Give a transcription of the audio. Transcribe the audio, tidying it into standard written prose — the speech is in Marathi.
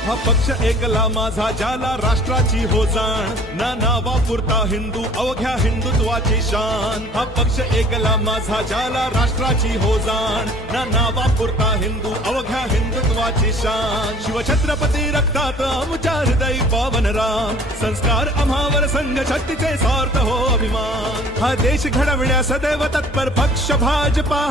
हा पक्ष एकला माझा ज्याला राष्ट्राची हो जाण, ना नावापुरता हिंदू अवघ्या हिंदुत्वाची शान. हा पक्ष एकला माझा ज्याला राष्ट्राची हो जाण, ना नावापुरता हिंदू अवघ्या हिंदुत्वाची शान. शिवछत्रपती रक्तात आमच्या हृदयी पावन राम, संस्कार आम्हावर संघ शक्तीचे सार्थ हो अभिमान. हा देश घडविण्या सदैव तत्पर पक्ष भाजपा.